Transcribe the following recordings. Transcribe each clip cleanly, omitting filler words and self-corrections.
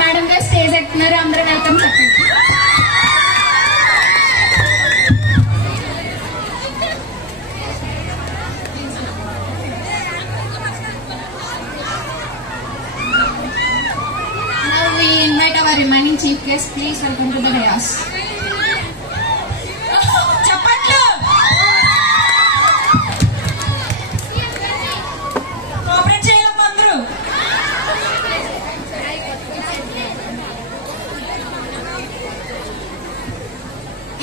Madam గారు stage ఎక్కుతున్నారు. అందరూ వెల్కమ్ చెప్పండి. Now we invite our remaining chief guest. Please welcome to the dais.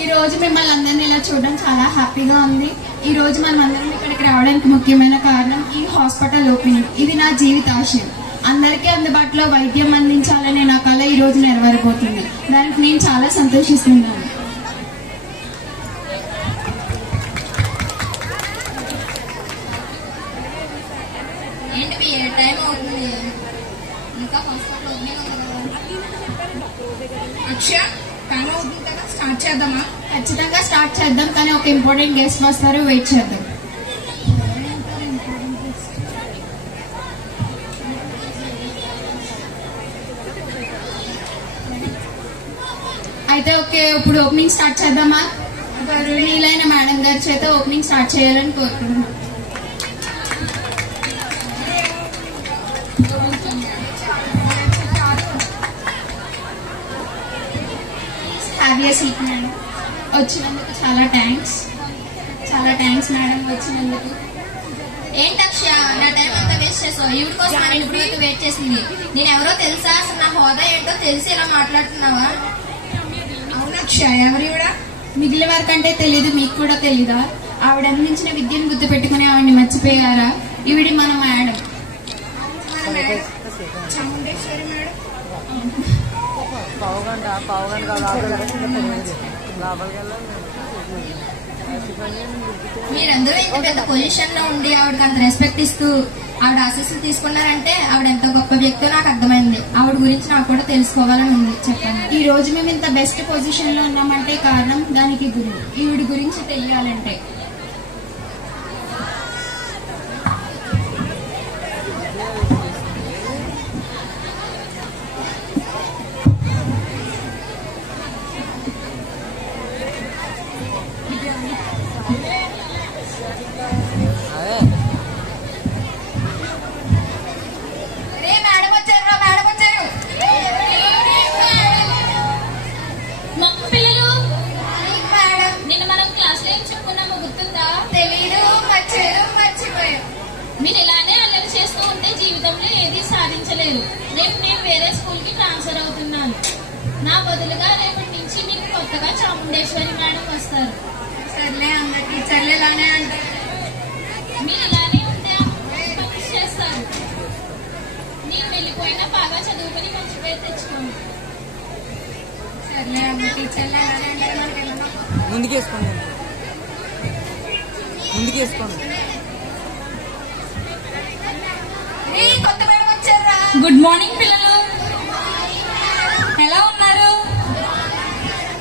ఈ రోజు మిమ్మల్ని అందరినీ ఇలా చూడడం చాలా హ్యాపీగా ఉంది. ఈ రోజు మనం అందరం ఇక్కడికి రావడానికి ముఖ్యమైన కారణం ఈ హాస్పిటల్ ఓపెనింగ్. ఇది నా జీవితాశయం. అందరికీ అందుబాటులో వైద్యం అందించాలనే నా కళ ఈ రోజు నెరవేరబోతుంది. దానికి నేను చాలా సంతోషిస్తున్నాను. స్టార్ట్ చేద్దామా? ఖచ్చితంగా స్టార్ట్ చేద్దాం. కానీ ఒక ఇంపార్టెంట్ గెస్ట్ వస్తారు, వెయిట్ చేద్దాం. అయితే ఓకే, ఇప్పుడు ఓపెనింగ్ స్టార్ట్ చేద్దామా? నీలైన మేడం గారి చేత ఓపెనింగ్ స్టార్ట్ చేయాలని కోరుకుంటున్నాం. Have a seat madam. వచ్చినందుకు చాలా థ్యాంక్స్. చాలా థ్యాంక్స్ మేడం వచ్చినందుకు. ఏంటి అక్షయ, నా టైం అంతా వేస్ట్ చేసావు. ఈవిడ కోసం నేను ఇప్పుడు వరకు వెయిట్ చేసింది. నేను ఎవరో తెలుసా? అసలు నా హోదా ఏంటో తెలిసి ఇలా మాట్లాడుతున్నావా? అవును అక్షయ, ఎవరివిడ? మిగిలిన వారికంటే తెలీదు, మీకు కూడా తెలీదా? ఆవిడ అందించిన విద్యను గుర్తు పెట్టుకుని ఆవిడని మర్చిపోయారా? ఈవిడి మన మేడం చాముండేశ్వరి మేడం. మీరందరూ ఇంత పెద్ద పొజిషన్ లో ఉండి ఆవిడకి అంత రెస్పెక్ట్ ఇస్తూ ఆవిడ ఆశీస్సులు తీసుకున్నారంటే ఆవిడ ఎంత గొప్ప వ్యక్తో నాకు అర్థమైంది. ఆవిడ గురించి నాకు కూడా తెలుసుకోవాలని ఉంది. చెప్పండి. ఈ రోజు మేము ఇంత బెస్ట్ పొజిషన్ లో ఉన్నామంటే కారణం దానికి గురువు. ఈవిడ గురించి తెలియాలంటే మీరు ఇలానే అల్లరి చేస్తూ ఉంటే జీవితంలో ఏది సాధించలేరు. రేపు నేను వేరే స్కూల్ కి ట్రాన్స్ఫర్ అవుతున్నాను. నా బదులుగా రేపటి నుంచి మీకు కొత్తగా చాముండేశ్వరి మేడం వస్తారు. సర్లే, అందరి టీచర్లు ఇలానే అంటారు. మీరు ఇలానే ఉంటే పని చేస్తారు. నేను వెళ్ళిపోయినా బాగా చదువుకుని మంచి పేరు తెచ్చుకోండి. సర్లే, అందరి టీచర్లు ఇలానే అంటారు. ముందుకేసుకోండి. కొత్త మేడం వచ్చారా? గుడ్ మార్నింగ్ పిల్లలు, ఎలా ఉన్నారు?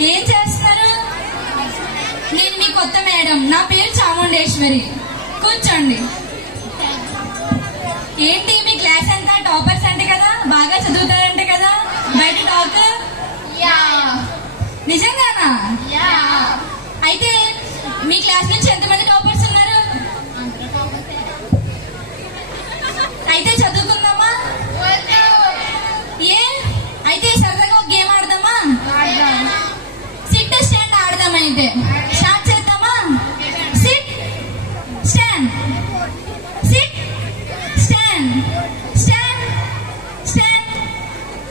ఏం చేస్తున్నారు? నేను మీ కొత్త మేడం. నా పేరు చాముండేశ్వరి. కూర్చోండి. ఏంటి మీ క్లాస్ అంతా టాపర్స్ అంటే కదా? బాగా చదువుతారంటే కదా? బయట టాక్ నిజంగానా? అయితే మీ క్లాస్ నుంచి ఎంతమంది టాపర్స్ ఉన్నారు? అయితే చదువుకుందామా? ఏ అయితే సరదాగా ఒక గేమ్ ఆడదామా? సిట్ స్టాండ్ ఆడదాం. అయితే స్టార్ట్ చేద్దామా? SIT stand, SIT stand, stand stand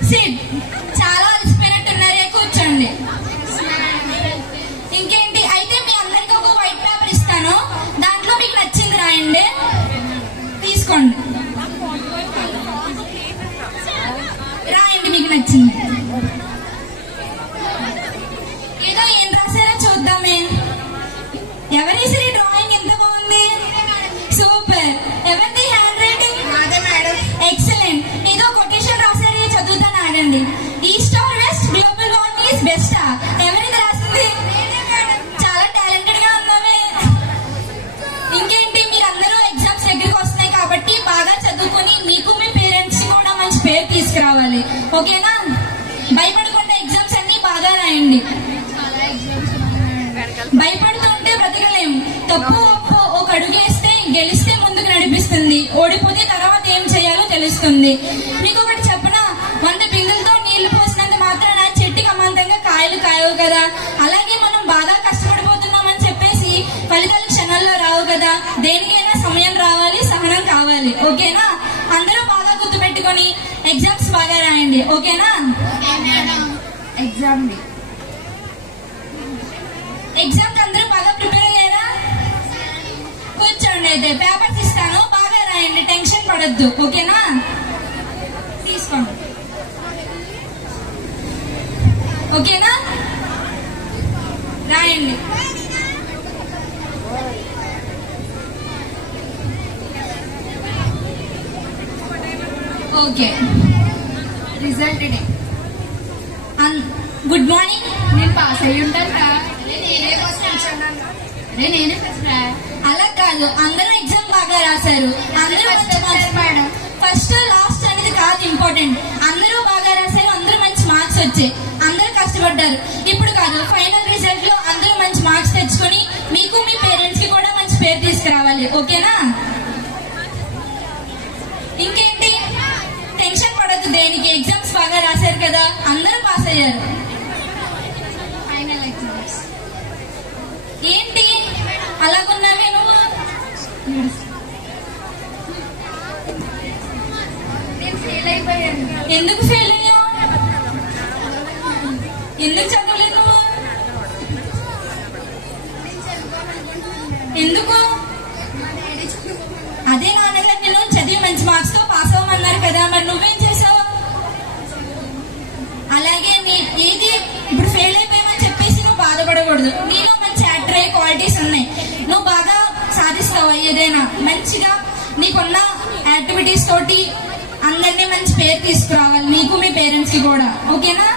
SIT. చాలా అలసిపోయినట్టున్నారే, కూర్చోండి. ఇంకేంటి? అయితే మీ అందరికి ఒక వైట్ పేపర్ ఇస్తాను. దాంట్లో మీకు నచ్చింది రాయండి. తీసుకోండి, రాయండి మీకు నచ్చింది. ఏదో ఏం రాసారో చూద్దామే. ఎవరేసారు డ్రాయింగ్? ఎంత బాగుంది, సూపర్. ఎవరిది హ్యాండ్ రైటింగ్? ఎక్సలెంట్. ఏదో కొటేషన్ రాసారు, చదువుతాను, ఆగండి. East or west, global warming is best. ఎవరిది రాసింది? చాలా టాలెంటెడ్ గా ఉన్నావే. ఇంకేంటి? మీరందరూ ఎగ్జామ్స్ దగ్గరికి వస్తున్నాయి కాబట్టి బాగా చదువుకొని మీకు మీ పేరెంట్స్ కూడా మంచి పేరు తీసుకురావాలి. ఓకేనా? భయపడకుండా ఎగ్జామ్స్ అన్ని బాగా రాయండి. భయపడుతుంటే బ్రతకలేం. తప్పు ఒప్పు ఒక అడుగేస్తే గెలిస్తే ముందుకు నడిపిస్తుంది, ఓడిపోతే తర్వాత ఏం చేయాలో తెలుస్తుంది. మీకు ఒకటి చెప్పనా, 100 బిందెలతో నీళ్లు పోసినంత మాత్రాన చెట్టుకి అమాంతంగా కాయలు కాయవు కదా. అలాగే మనం బాగా కష్టపడిపోతున్నామని చెప్పేసి ఫలితాలు క్షణాల్లో రావు కదా. దేనికైనా సమయం రావాలి, సహనం కావాలి. ఓకేనా? అందరూ బాగా గుర్తుపెట్టుకొని ఎగ్జామ్స్ బాగా రాయండి. ఓకేనా? ఎగ్జామ్ కి అందరూ బాగా ప్రిపేర్ అయ్యారా? కూర్చోండి. అయితే పేపర్స్ ఇస్తాను, బాగా రాయండి, టెన్షన్ పడద్దు. ఓకేనా? తీసుకోండి. ఓకేనా? రాయండి. Okay. Result day. Good morning. నేను పాస్ అయ్యి ఉంటాను రా. నేనే ఫస్ట్ రా. అలా కాదు, అందరూ ఎగ్జామ్ బాగా రాశారు. అందరూ మేడం ఫస్ట్ లాస్ట్ అనేది కాదు ఇంపార్టెంట్. అందరూ బాగా రాశారు, అందరూ మంచి మార్క్స్ వచ్చాయి, అందరూ కష్టపడ్డారు. ఇప్పుడు కాదు, ఫైనల్ రిజల్ట్ లో అందరూ మంచి మార్క్స్ తెచ్చుకొని మీకు మీ పేరెంట్స్ కి కూడా మంచి పేరు తీసుకురావాలి. ఓకేనా? ఇంకేంటి, టెన్షన్ పడద్దు దేనికి. ఎగ్జామ్స్ బాగా రాశారు కదా, అందరూ పాస్ అయ్యారు. Final exams. ఏంటి అలాగున్నావే నువ్వు? నేను ఫెయిల్ అయిపోయాను. ఎందుకు ఫెయిల్ అయ్యావు? ఎందుకు చదవలేదు నువ్వు? ఎందుకు? అదే నాన్నగారు నేను చదివి మంచి మార్క్స్ తో పాస్ అవ్వమన్నారు కదా, మరి నువ్వేం చేసావు? అలాగే ఏది ఇప్పుడు ఫెయిల్ అయిపోయామని చెప్పేసి నువ్వు బాధపడకూడదు. నీలో మంచి యాక్టర్ అయ్యే క్వాలిటీస్ ఉన్నాయి, నువ్వు బాగా సాధిస్తావు. ఏదైనా మంచిగా నీకున్న యాక్టివిటీస్ తోటి అందరినీ మంచి పేరు తీసుకురావాలి, మీకు మీ పేరెంట్స్ కి కూడా. ఓకేనా?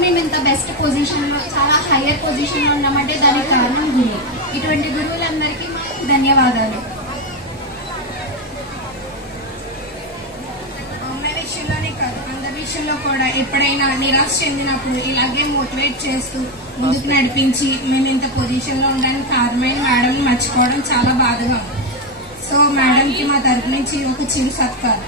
మేము ఇంత బెస్ట్ పొజిషన్ లో, చాలా హైయర్ పొజిషన్ లో ఉన్నామంటే దానికి కారణం గురువు. ఇటువంటి గురువులందరికీ మాకు ధన్యవాదాలు. అమ్మాయి విషయంలోనే కాదు, అందరి విషయంలో కూడా ఎప్పుడైనా నిరాశ చెందినప్పుడు ఇలాగే మోటివేట్ చేస్తూ ముందుకు నడిపించి మేము ఇంత పొజిషన్ లో ఉండడానికి కారణమైన మేడం మర్చిపోవడం చాలా బాధగా ఉంది. సో మేడం కి మా తరపు నుంచి ఒక చిన్న సత్కారం.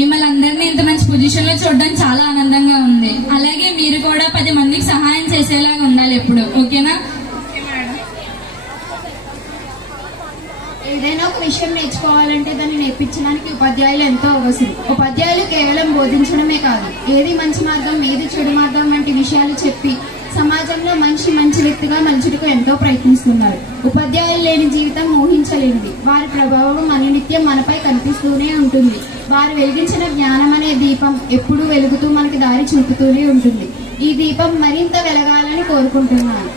మిమ్మల్ని అందరినీ ఇంత మంచి పొజిషన్ లో చూడడం చాలా ఆనందంగా ఉంది. అలాగే మీరు కూడా 10 మందికి సహాయం చేసేలాగా ఉండాలి ఎప్పుడు. ఓకేనా? ఏదైనా ఒక విషయం నేర్చుకోవాలంటే దాన్ని నేర్పించడానికి ఉపాధ్యాయులు ఎంతో అవసరం. ఉపాధ్యాయులు కేవలం బోధించడమే కాదు, ఏది మంచి మార్గం, ఏది చెడు మార్గం వంటి విషయాలు చెప్పి సమాజంలో మంచి వ్యక్తిగా మలుచుటకు ఎంతో ప్రయత్నిస్తున్నారు. ఉపాధ్యాయులు లేని జీవితం ఊహించలేనిది. వారి ప్రభావం అనునిత్యం మనపై కనిపిస్తూనే ఉంటుంది. వారు వెలిగించిన జ్ఞానం అనే దీపం ఎప్పుడూ వెలుగుతూ మనకి దారి చూపుతూనే ఉంటుంది. ఈ దీపం మరింత వెలగాలని కోరుకుంటున్నాను.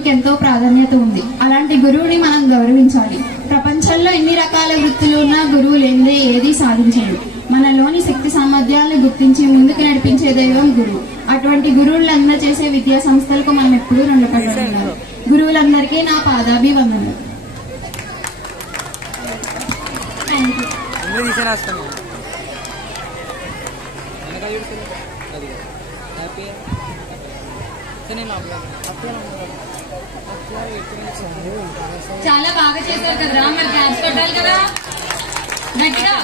గురువుకి ఎంతో ప్రాధాన్యత ఉంది. అలాంటి గురువుని మనం గౌరవించాలి. ప్రపంచంలో ఎన్ని రకాల వృత్తులు ఉన్నా గురువు లేనిదే ఏదీ సాధించడు. మనలోని శక్తి సామర్థ్యాలను గుర్తించి ముందుకు నడిపించే దైవం గురువు. అటువంటి గురువులను అందజేసే విద్యా సంస్థలకు మనం ఎప్పుడూ రుణపడి ఉండాలి. గురువులందరికీ నా పాదాభివందనలు. చాలా బాగా చేశారు కదరా, మరి క్లాప్స్ కొట్టాలి కదా గట్టిగా.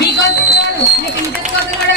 మీకోసం కాదు, మీ టీచర్స్ కోసం కూడా